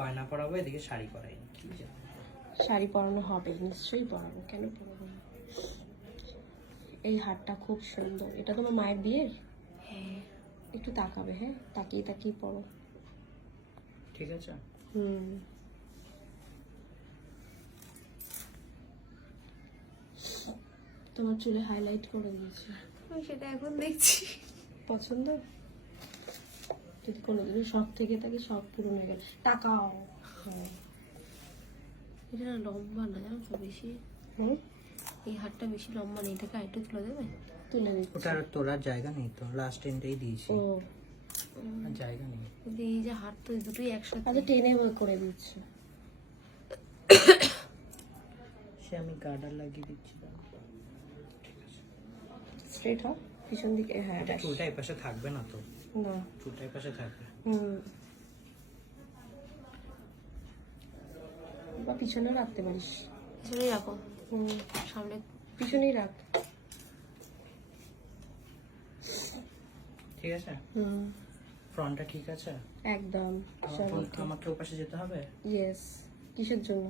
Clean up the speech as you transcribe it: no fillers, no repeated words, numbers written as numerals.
গয়না পরাবো, এদিকে শাড়ি পরাইনি। কি জানি। শাড়ি পরানো হবে, নিশ্চয়ই পরাবো, কেন পরাবো না। এই হারটা খুব সুন্দর, এটা তোমার মায়ের বিয়ের? হ্যাঁ। একটু তাকাবে, হ্যাঁ, তাকিয়ে তাকিয়ে পরো। ঠিক আছে। তোমার চুলে হাইলাইট করে দিয়েছি, আমি সেটা এখন দেখছি। পছন্দ? যদি কোনোদিনও শখ থেকে থাকে, সব পূরণ হয়ে গেল। টাকাও। হ্যাঁ। এটা না লম্বা না, জানো তো বেশি। এই হারটা বেশি লম্বা নেই, এটাকে আরেকটু তুলে দেবে? তুলে দিচ্ছি। ওটার তোর আর জায়গা নেই তো, লাস্ট এন্ডেই দিয়েছি। ও আর জায়গা নেই। কিন্তু এই যে হার, তো এই দুটোই একসাথে। আচ্ছা, টেনে করে দিচ্ছি। সে আমি গার্ডার লাগিয়ে দিচ্ছি। স্ট্রেট হ, পিছন দিকে। হ্যাঁ, এটা চুলটা এই পাশে থাকবে না তো? না। চুলটা এই পাশে থাকবে। বা পিছনেও রাখতে পারিস। পিছনেই রাখো, সামনে পিছনেই রাখ। ঠিক আছে। ফ্রন্টটা ঠিক আছে একদম। আমাকে ওই পাশে যেতে হবে। ইয়েস। কিসের জন্য?